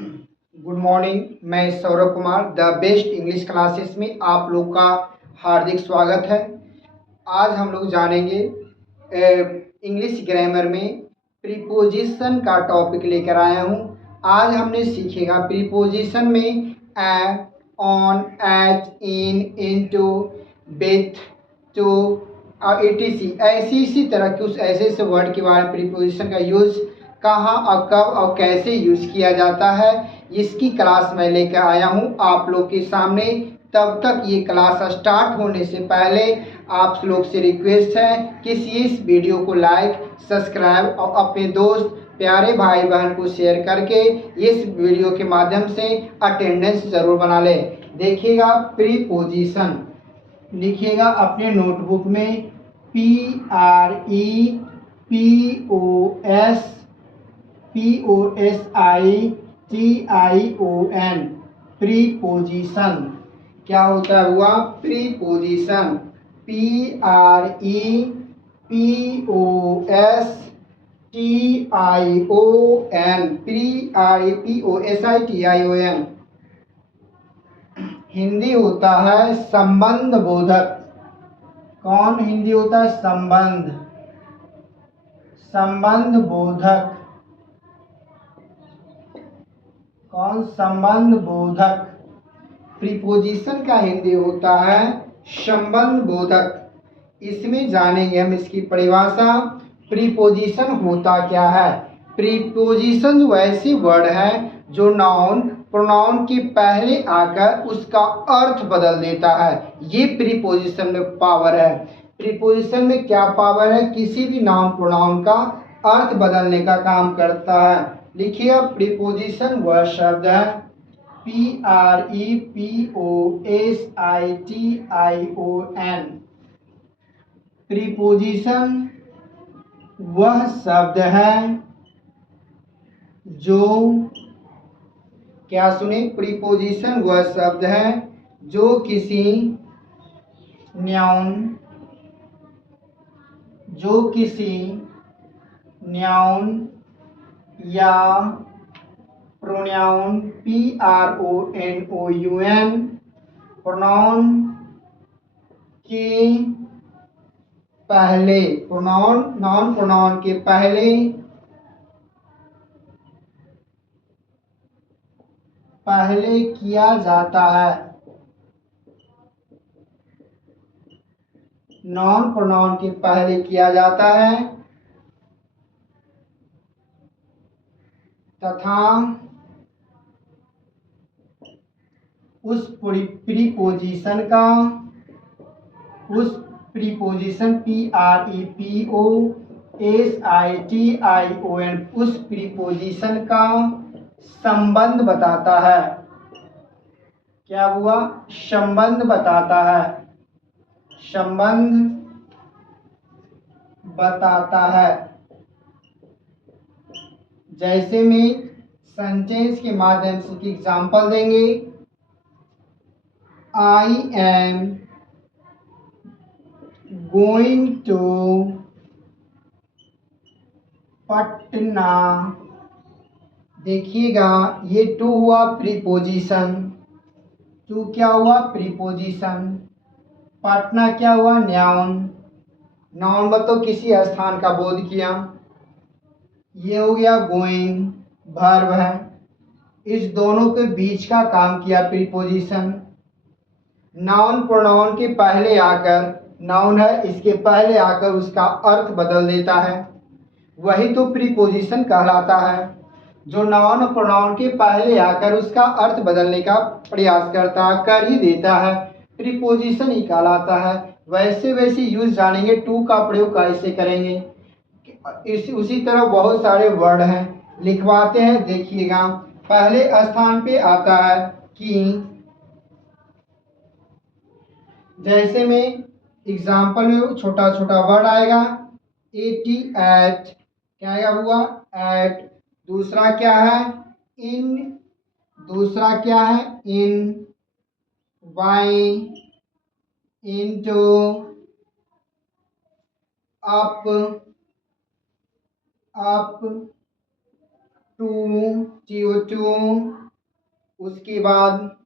Good morning. मैं Saurabh Kumar the best English classes में आप लोग का हार्दिक स्वागत है। आज हम लोग जानेंगे इंग्लिश ग्रामर में प्रीपोजिशन का टॉपिक लेकर आया हूँ। आज हमने सीखेगा प्रीपोजिशन में a, on, at, into, with, to, etc ऐसी इसी तरह के उस ऐसे ऐसे वर्ड के बारे में प्रीपोजिशन का यूज कहाँ और कब और कैसे यूज किया जाता है, इसकी क्लास मैं लेकर आया हूँ आप लोग के सामने। तब तक ये क्लास स्टार्ट होने से पहले आप लोग से रिक्वेस्ट है कि इस वीडियो को लाइक, सब्सक्राइब और अपने दोस्त प्यारे भाई बहन को शेयर करके इस वीडियो के माध्यम से अटेंडेंस ज़रूर बना ले। देखिएगा प्रीपोजिशन, लिखिएगा अपने नोटबुक में PREPOSITION प्रीपोजिशन। क्या होता हुआ प्रीपोजिशन? PREPOSTION हिंदी होता है संबंध बोधक। कौन हिंदी होता है? संबंध, संबंध बोधक। कौन? संबंध बोधक। प्रीपोजिशन का हिंदी होता है संबंध बोधक। इसमें जानेंगे हम इसकी परिभाषा। प्रीपोजिशन होता क्या है? प्रीपोजिशन वैसी वर्ड है जो नाउन प्रोनाउन के पहले आकर उसका अर्थ बदल देता है। ये प्रीपोजिशन में पावर है। प्रीपोजिशन में क्या पावर है? किसी भी नाउन प्रोनाउन का अर्थ बदलने का काम करता है। लिखिए प्रीपोजिशन वह शब्द है PREPOSITION। प्रीपोजिशन वह शब्द है जो, क्या सुने? प्रीपोजिशन वह शब्द है जो किसी नाउन या प्रोनाउन प्रोनाउन के पहले, नाउन प्रोनाउन के पहले किया जाता है। नाउन प्रोनाउन के पहले किया जाता है तथा उस प्रीपोजिशन PREPOSITION उस प्रीपोजिशन का संबंध बताता है। क्या हुआ? संबंध बताता है। संबंध बताता है। जैसे में सेंटेंस के माध्यम से एग्जाम्पल देंगे। I am going to Patna. देखिएगा ये टू हुआ प्रीपोजिशन। टू क्या हुआ? प्रीपोजिशन। पटना क्या हुआ? नाउन। नाउन मतलब किसी स्थान का बोध किया। ये हो गया गोइंग, वर्ब है। इस दोनों के बीच का काम किया प्रीपोजिशन। नाउन प्रोनाउन के पहले आकर, नाउन है इसके पहले आकर उसका अर्थ बदल देता है, वही तो प्रीपोजिशन कहलाता है। जो नाउन प्रोनाउन के पहले आकर उसका अर्थ बदलने का प्रयास करता है, कर ही देता है, प्रीपोजिशन ही कहलाता है। वैसे वैसे यूज जानेंगे टू का प्रयोग कैसे करेंगे। उसी तरह बहुत सारे वर्ड हैं, लिखवाते हैं। देखिएगा पहले स्थान पे आता है कि, जैसे में एग्जाम्पल में छोटा छोटा वर्ड आएगा। 80 एट, क्या आएगा? हुआ एट। दूसरा क्या है? इन। दूसरा क्या है? In. By, into, up, to, CO2, उसके बाद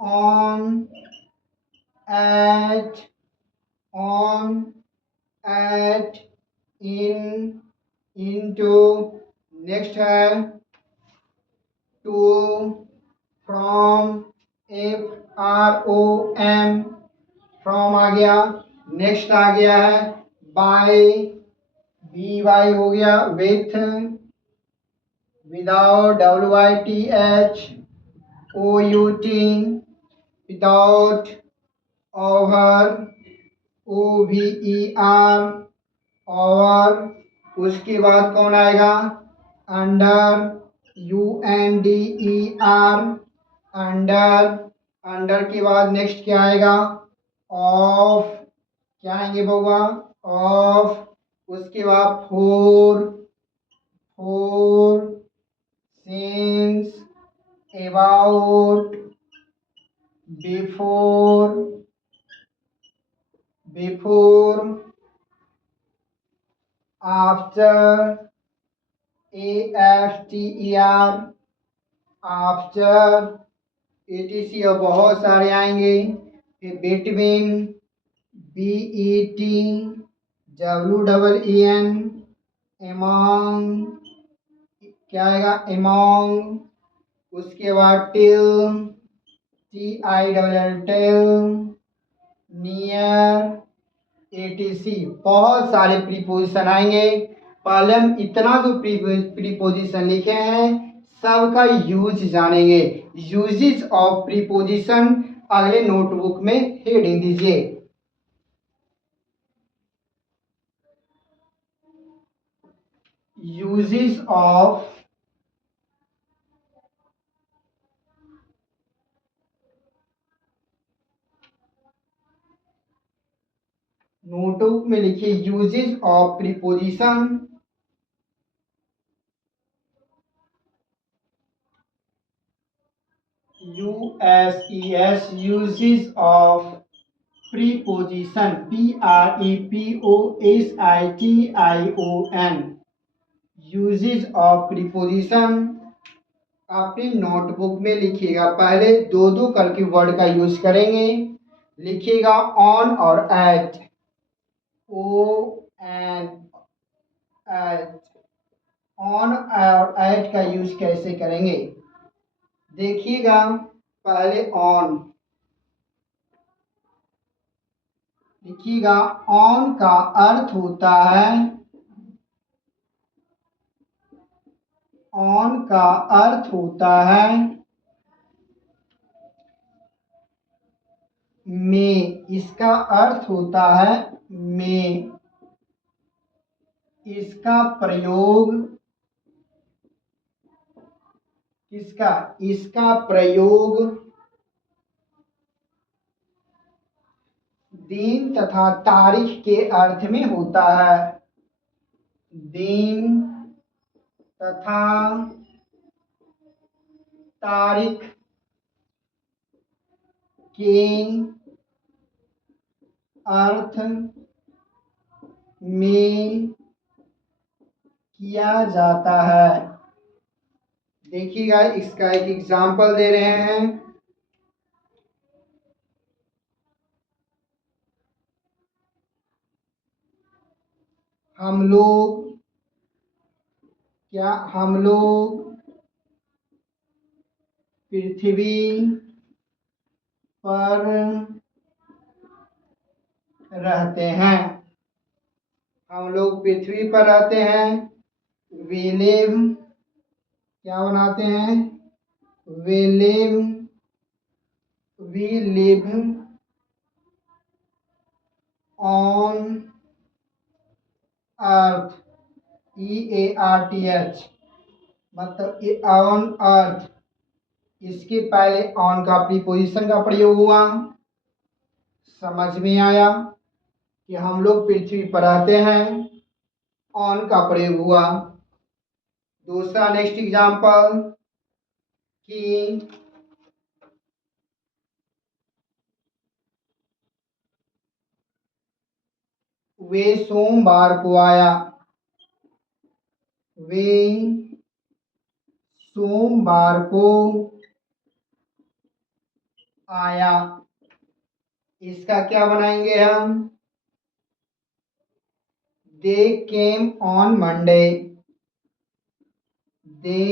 on, at, on, at, in, into, next है टू, फ्रॉम, FROM, फ्रॉम आ गया। नेक्स्ट आ गया है बाय, BY हो गया, with, without, WITH, OUT, without, over, OVER, over. उसके बाद कौन आएगा, अंडर, UNDER, अंडर। अंडर के बाद नेक्स्ट क्या आएगा, ऑफ, क्या आएंगे बउआ, ऑफ। उसके बाद four, four, since, about, before, before, after, AFTER, after, ETC और बहुत सारे आएंगे। फिर बिटवीन, BET, WEEN, among, क्या आएगा, among। उसके बाद till, TILL, till, near, ATC। बहुत सारे प्रीपोजिशन आएंगे। पहले हम इतना जो प्रीपोजिशन लिखे हैं सबका यूज जानेंगे। यूजेस ऑफ प्रीपोजिशन अगले नोटबुक में हेडिंग दीजिए। यूजेस ऑफ नोटबुक में लिखिए uses of preposition. USES, uses of preposition, PREPOSITION, uses of preposition. अपनी नोटबुक में लिखिएगा, पहले दो दो करके वर्ड का यूज करेंगे। लिखिएगा ऑन और एट, ON, एट। ऑन और एट का यूज कैसे करेंगे देखिएगा। पहले ऑन लिखिएगा, ऑन का अर्थ होता है, ऑन का अर्थ होता है में, इसका अर्थ होता है में। इसका प्रयोग, किसका, इसका प्रयोग दिन तथा तारीख के अर्थ में होता है। दिन तथा तारीख के अर्थ में किया जाता है। देखिएगा, इसका एक एग्जाम्पल दे रहे हैं। हम लोग, क्या, हम लोग पृथ्वी पर रहते हैं। हम लोग पृथ्वी पर रहते हैं। वी लिव, क्या बनाते हैं, we live, we live on earth, EARTH, मतलब ऑन अर्थ। इसके पहले ऑन का प्रीपोजिशन का प्रयोग हुआ, समझ में आया कि हम लोग पृथ्वी पर रहते हैं, ऑन का प्रयोग हुआ। दूसरा नेक्स्ट एग्जांपल कि वे सोमवार को आया, वे सोमवार को आया। इसका क्या बनाएंगे हम? They came on Monday. They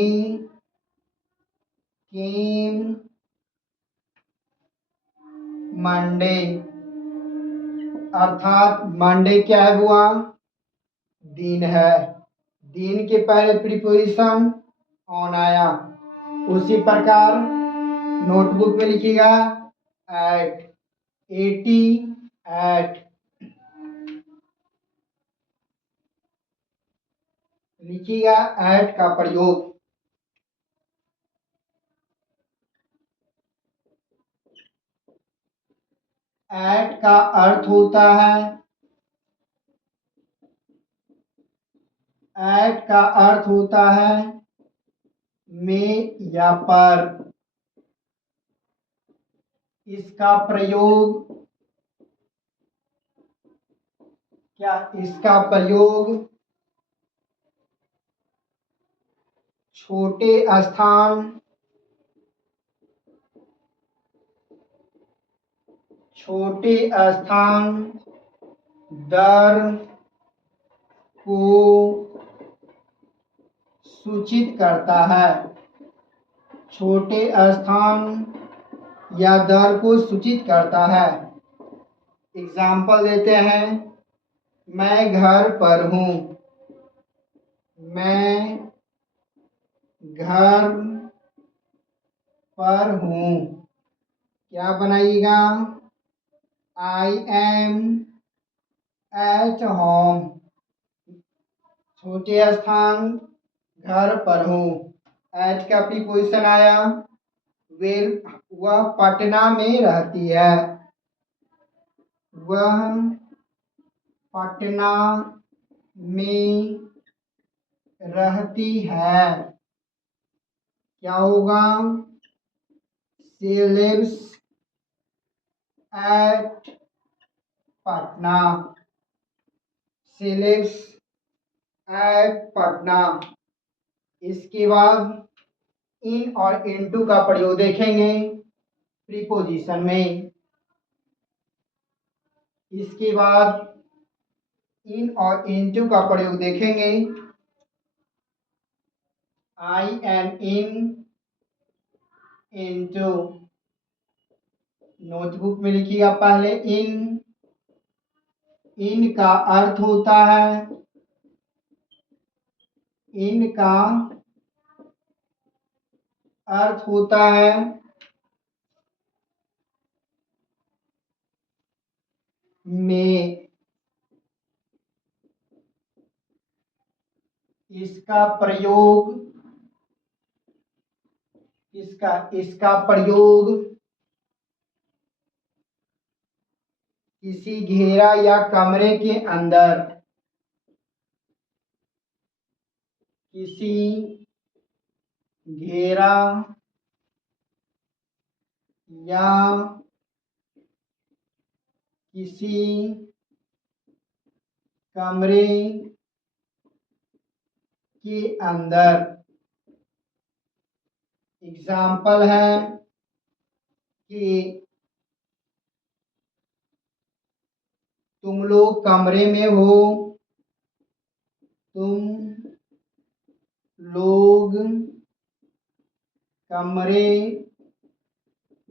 came Monday, अर्थात मंडे क्या है हुआ? दिन है। दिन के पहले प्रीपोजिशन ऑन आया। उसी प्रकार नोटबुक में लिखिएगा एट, 80 एट, लिखिएगा एट का प्रयोग। एट का अर्थ होता है, एट का अर्थ होता है में या पर। इसका प्रयोग क्या? इसका प्रयोग छोटे स्थान, छोटे स्थान दर को सूचित करता है। छोटे स्थान या दर को सूचित करता है। एग्जाम्पल देते हैं, मैं घर पर हूँ। मैं घर पर हूँ, क्या बनाइएगा? I am at home. छोटे स्थान घर पर हूँ। एट का प्रीपोजिशन आया। वह पटना में रहती है। वह पटना में रहती है, क्या होगा? She lives at Patna. She lives at Patna. इसके बाद इन और इनटू का प्रयोग देखेंगे प्रीपोजिशन में। इसके बाद इन और इनटू का प्रयोग देखेंगे। I N in, into. Notebook में लिखिएगा पहले इन। इन का अर्थ होता है, इन का अर्थ होता है में। इसका प्रयोग, इसका प्रयोग किसी घेरा या कमरे के अंदर, किसी घेरा या किसी कमरे के अंदर। एग्जाम्पल है कि तुम लोग कमरे में हो। तुम लोग कमरे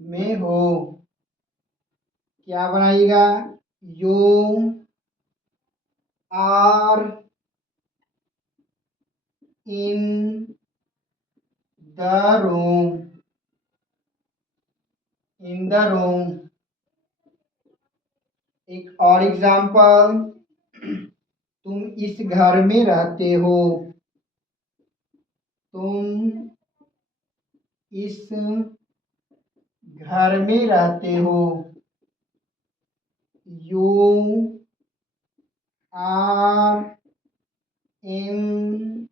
में हो, क्या बनाइएगा? You are in the room, in the room. एक और एग्जाम्पल, तुम इस घर में रहते हो। तुम इस घर में रहते हो। You are in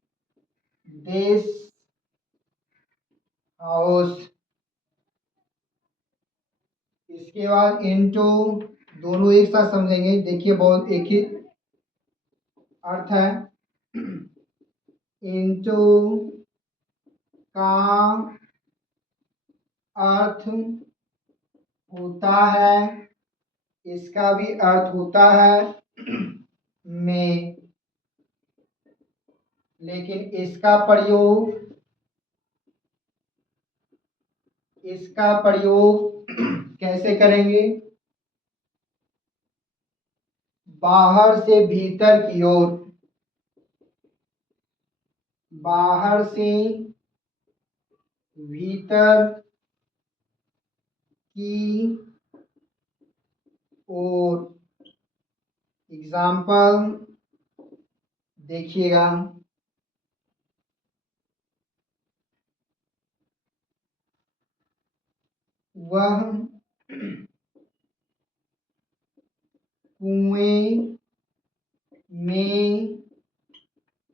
this house. इसके बाद इनटू, दोनों एक साथ समझेंगे। देखिए बहुत एक ही अर्थ है। इनटू का अर्थ होता है, इसका भी अर्थ होता है में, लेकिन इसका प्रयोग कैसे करेंगे? बाहर से भीतर की ओर, बाहर से भीतर की ओर। एग्जाम्पल देखिएगा, वह कुएं में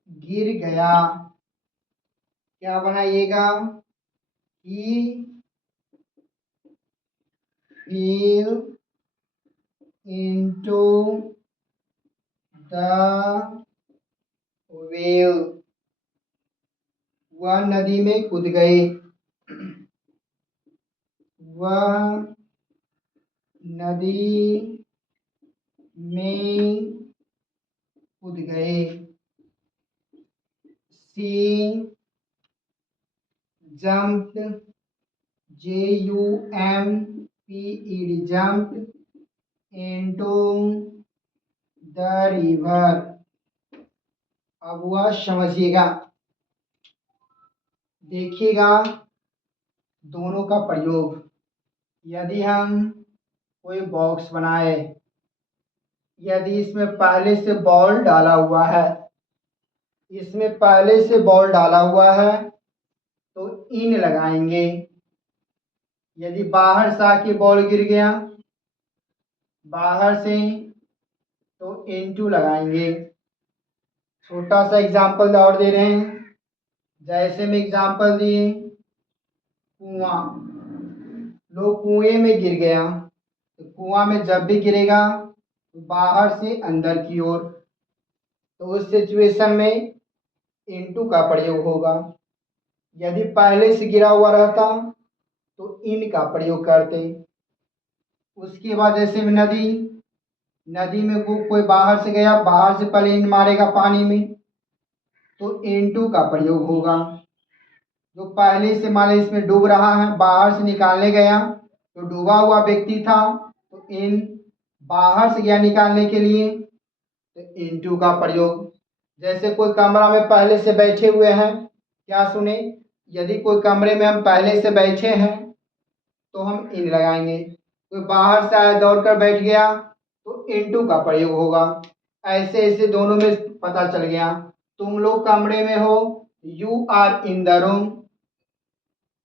गिर गया। क्या बनाइएगा? He fell into the well. वह नदी में कूद गए। वह नदी में कूद गए। She jumped, Jumped, jumped into the river. अब वह समझिएगा, देखिएगा दोनों का प्रयोग। यदि हम कोई बॉक्स बनाए, यदि इसमें पहले से बॉल डाला हुआ है, इसमें पहले से बॉल डाला हुआ है तो इन लगाएंगे। यदि बाहर से आके बॉल गिर गया बाहर से तो इनटू लगाएंगे। छोटा सा एग्जाम्पल और दे रहे हैं, जैसे में एग्जाम्पल दिए कुआं। लोग कुएं में गिर गया तो कुआं में जब भी गिरेगा तो बाहर से अंदर की ओर, तो उस सिचुएशन में इनटू का प्रयोग होगा। यदि पहले से गिरा हुआ रहता तो इन का प्रयोग करते। उसके बाद जैसे में नदी में कोई बाहर से गया, बाहर से पहले इन मारेगा पानी में तो इनटू का प्रयोग होगा। जो पहले से मान लीजिए इसमें डूब रहा है, बाहर से निकालने गया तो डूबा हुआ व्यक्ति था तो इन बाहर से गया निकालने के लिए तो इनटू का प्रयोग। जैसे कोई कमरा में पहले से बैठे हुए हैं, क्या सुने, यदि कोई कमरे में हम पहले से बैठे हैं तो हम इन लगाएंगे। कोई बाहर से आया दौड़ कर बैठ गया तो इनटू का प्रयोग होगा। ऐसे ऐसे दोनों में पता चल गया। तुम लोग कमरे में हो, you are in the room,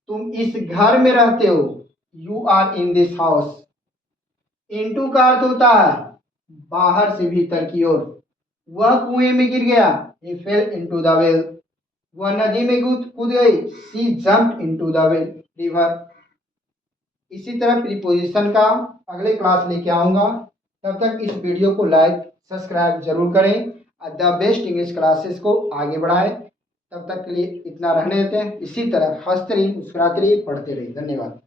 तुम इस घर में रहते हो, you are in this house. Into का अर्थ होता है बाहर से भीतर की ओर। वह कुएं में गिर गया, he fell into the well। वह नदी में कूद गई, she jumped into the river। इसी तरह प्रीपोजिशन का अगले क्लास लेके आऊँगा। तब तक इस वीडियो को लाइक सब्सक्राइब जरूर करें, द बेस्ट इंग्लिश क्लासेस को आगे बढ़ाएं। तब तक के लिए इतना रहने देते हैं। इसी तरह हंसते रहिए, मुस्कुराते रहिए, पढ़ते रहिए। धन्यवाद।